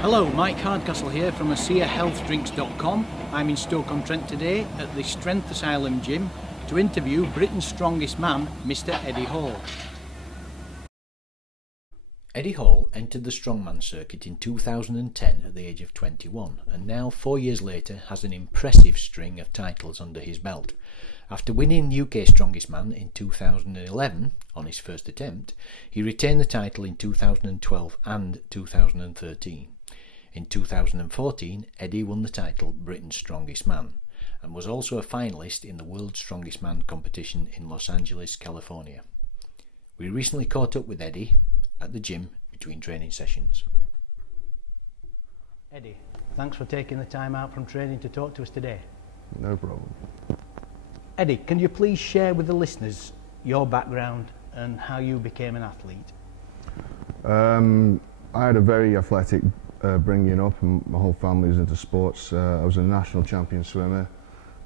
Hello, Mike Hardcastle here from AseaHealthDrinks.com. I'm in Stoke-on-Trent today at the Strength Asylum gym to interview Britain's strongest man, Mr. Eddie Hall. Eddie Hall entered the strongman circuit in 2010 at the age of 21 and now 4 years later has an impressive string of titles under his belt. After winning UK Strongest Man in 2011 on his first attempt, he retained the title in 2012 and 2013. In 2014, Eddie won the title Britain's Strongest Man and was also a finalist in the World's Strongest Man competition in Los Angeles, California. We recently caught up with Eddie at the gym between training sessions. Eddie, thanks for taking the time out from training to talk to us today. No problem. Eddie, can you please share with the listeners your background and how you became an athlete? I had a very athletic bringing up, and my whole family was into sports. I was a national champion swimmer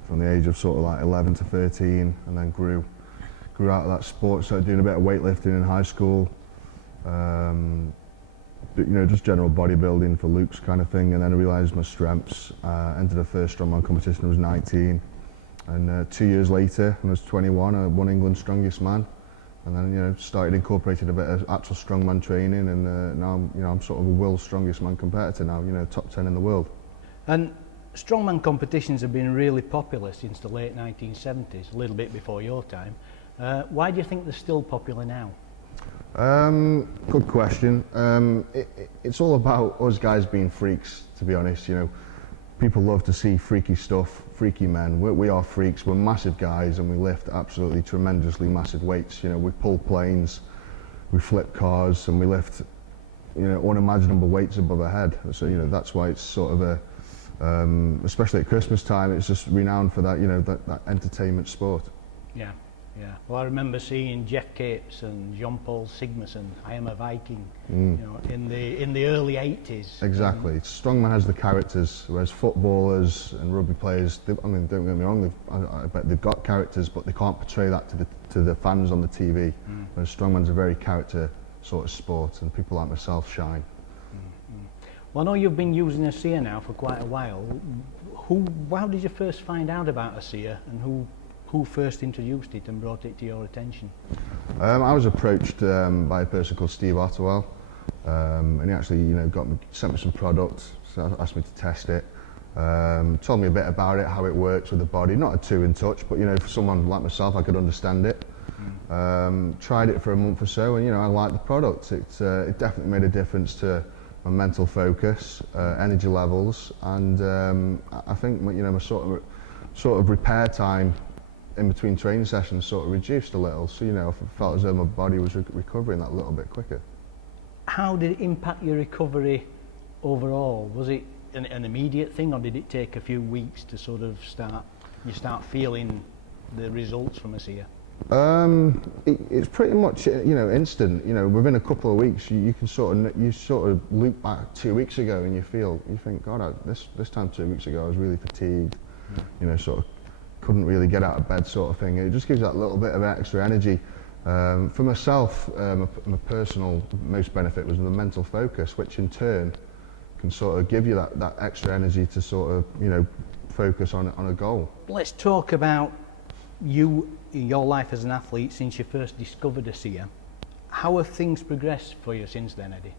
from the age of sort of like 11 to 13, and then grew out of that sport. Started doing a bit of weightlifting in high school, just general bodybuilding for looks kind of thing. And then I realised my strengths. Entered the first strongman competition when I was 19, and 2 years later, when I was 21, I won England's Strongest Man. And then, started incorporating a bit of actual strongman training, and now, I'm sort of a world's strongest man competitor now, top 10 in the world. And strongman competitions have been really popular since the late 1970s, a little bit before your time. Why do you think they're still popular now? Good question. It's all about us guys being freaks, to be honest. People love to see freaky stuff, freaky men. We are freaks, we're massive guys, and we lift absolutely tremendously massive weights. We pull planes, we flip cars, and we lift, unimaginable weights above our head. So, that's why it's sort of especially at Christmas time, it's just renowned for that, that entertainment sport. Yeah. Yeah, well, I remember seeing Jeff Capes and Jean-Paul Sigmarsson, I Am a Viking, in the early 80s. Exactly. Strongman has the characters, whereas footballers and rugby players, don't get me wrong, I bet they've got characters, but they can't portray that to the fans on the TV. Whereas strongman's a very character sort of sport, and people like myself shine. Well, I know you've been using Asea now for quite a while. How did you first find out about Asea, and who first introduced it and brought it to your attention? I was approached by a person called Steve Ottewell, and he actually, sent me some products, so asked me to test it. Told me a bit about it, how it works with the body. Not too in touch, but for someone like myself, I could understand it. Tried it for a month or so, and I liked the product. It definitely made a difference to my mental focus, energy levels, and I think my sort of repair time in between training sessions sort of reduced a little, so I felt as though my body was recovering that little bit quicker. How did it impact your recovery overall? Was it an immediate thing, or did it take a few weeks to sort of start feeling the results from Asea? It's pretty much instant. Within a couple of weeks you can sort of look back 2 weeks ago and you think, God, this time 2 weeks ago I was really fatigued, sort of couldn't really get out of bed sort of thing. It just gives that little bit of extra energy. For myself, my personal most benefit was the mental focus, which in turn can sort of give you that extra energy to sort of focus on a goal. Let's talk about your life as an athlete since you first discovered Asea. How have things progressed for you since then, Eddie?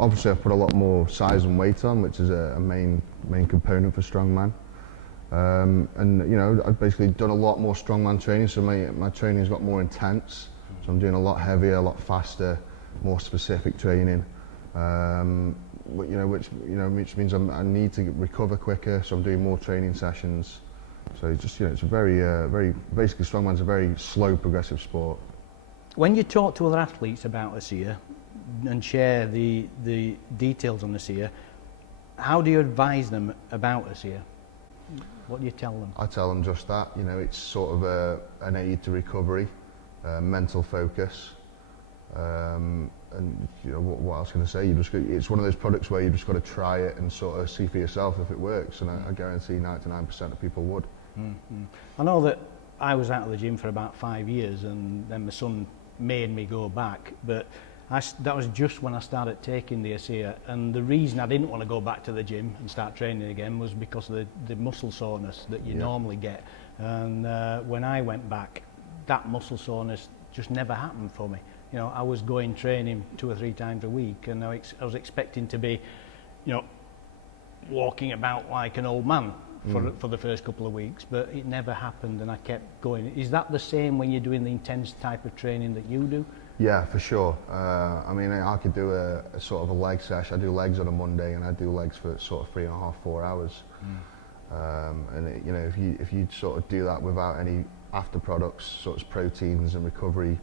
Obviously I've put a lot more size and weight on, which is a main component for strongman. And I've basically done a lot more strongman training, so my training's got more intense. So I'm doing a lot heavier, a lot faster, more specific training. Which means I need to recover quicker, so I'm doing more training sessions. So it's a very basically strongman's a very slow, progressive sport. When you talk to other athletes about Asea and share the details on Asea, how do you advise them about Asea? What do you tell them? I tell them just that, it's sort of an aid to recovery, mental focus, and what else can I say? It's one of those products where you just got to try it and sort of see for yourself if it works, and I guarantee 99% of people would. I know that I was out of the gym for about 5 years, and then my son made me go back, but that was just when I started taking the Asea, and the reason I didn't want to go back to the gym and start training again was because of the muscle soreness that you normally get. And when I went back, that muscle soreness just never happened for me. You know, I was going training 2 or 3 times a week, and I was expecting to be, you know, walking about like an old man for the first couple of weeks, but it never happened, and I kept going. Is that the same when you're doing the intense type of training that you do? Yeah, for sure. I mean, I could do a sort of a leg session. I do legs on a Monday, and I do legs for sort of 3.5, 4 hours. And it, you know, if you sort of do that without any after products, such as proteins and recovery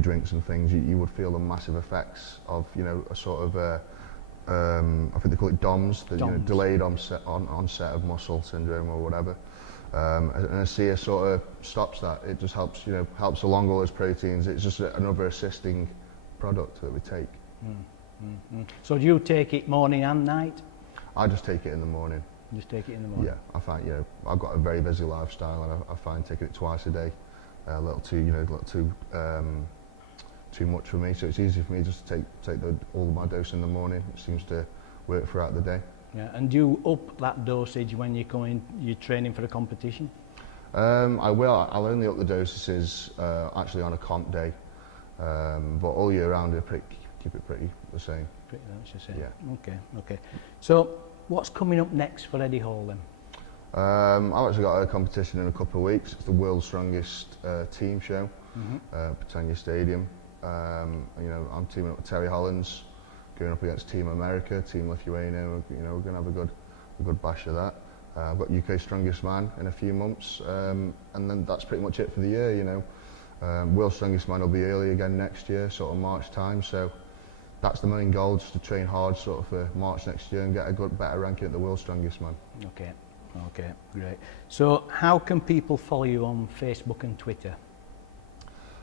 drinks and things, you would feel the massive effects of, you know, a sort of I think they call it DOMS, you know, delayed onset of muscle syndrome or whatever. And Asea sort of stops that. It just helps, you know, helps along all those proteins. It's just another assisting product that we take. So do you take it morning and night? I just take it in the morning. You just take it in the morning? Yeah, I find, you know, I've got a very busy lifestyle, and I find taking it twice a day a little too, you know, too much for me. So it's easy for me just to take all of my dose in the morning. It seems to work throughout the day. Yeah, and do you up that dosage when you're training for a competition? I will. I'll only up the dosages actually on a comp day, but all year round I keep it pretty the same. Pretty much the same. Yeah. Okay. So what's coming up next for Eddie Hall then? I've actually got a competition in a couple of weeks. It's the world's strongest team show, Britannia Stadium. You know, I'm teaming up with Terry Hollands, going up against Team America, Team Lithuania. You know, we're going to have a good bash of that. I've got UK Strongest Man in a few months, and then that's pretty much it for the year. You know, World's Strongest Man will be early again next year, sort of March time. So that's the main goal, just to train hard, sort of for March next year and get a better ranking at the World's Strongest Man. Okay, great. So how can people follow you on Facebook and Twitter?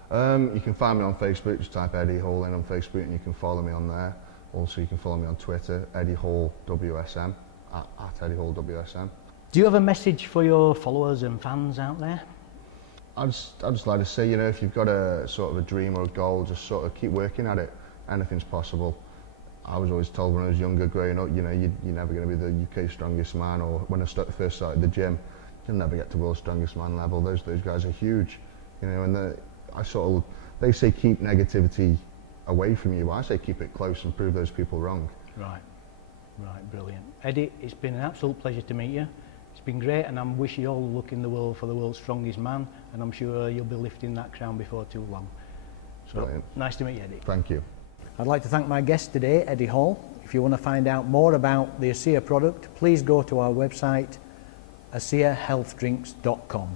You can find me on Facebook. Just type Eddie Hall in on Facebook, and you can follow me on there. Also, you can follow me on Twitter, Eddie Hall WSM, at Eddie Hall WSM. Do you have a message for your followers and fans out there? I'd just like to say, you know, if you've got a sort of a dream or a goal, just sort of keep working at it. Anything's possible. I was always told when I was younger, growing up, you know, you're never going to be the UK Strongest Man, or when I first started the gym, you'll never get to World's Strongest Man level. Those guys are huge, you know, and they say keep negativity away from you. I say keep it close and prove those people wrong. Right, brilliant. Eddie, it's been an absolute pleasure to meet you. It's been great, and I'm wishing you all the luck in the world for the World's Strongest Man, and I'm sure you'll be lifting that crown before too long. So, brilliant. Nice to meet you, Eddie. Thank you. I'd like to thank my guest today, Eddie Hall. If you want to find out more about the Asea product, please go to our website, aseahealthdrinks.com.